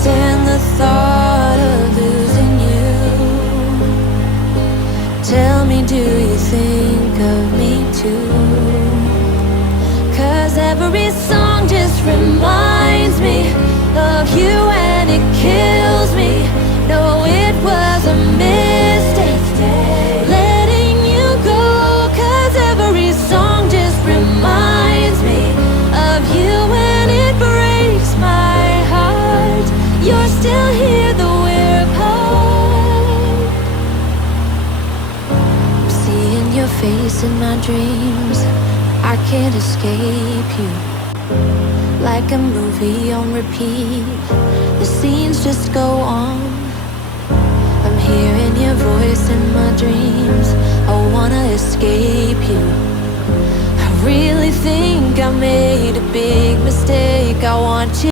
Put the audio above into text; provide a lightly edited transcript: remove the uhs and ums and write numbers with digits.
stand the thought of losing you. Tell me, do you think of me too? 'Cause every song just reminds me of you and it kills me. No, it was a mistake letting you go. 'Cause every song just reminds me of you and it breaks my heart. You're still here though we're apart. I'm seeing your face in my dreams. I can't escape you. Like a movie on repeat, the scenes just go on. I'm hearing your voice in my dreams. I wanna escape you. I really think I made a big mistake. I want you.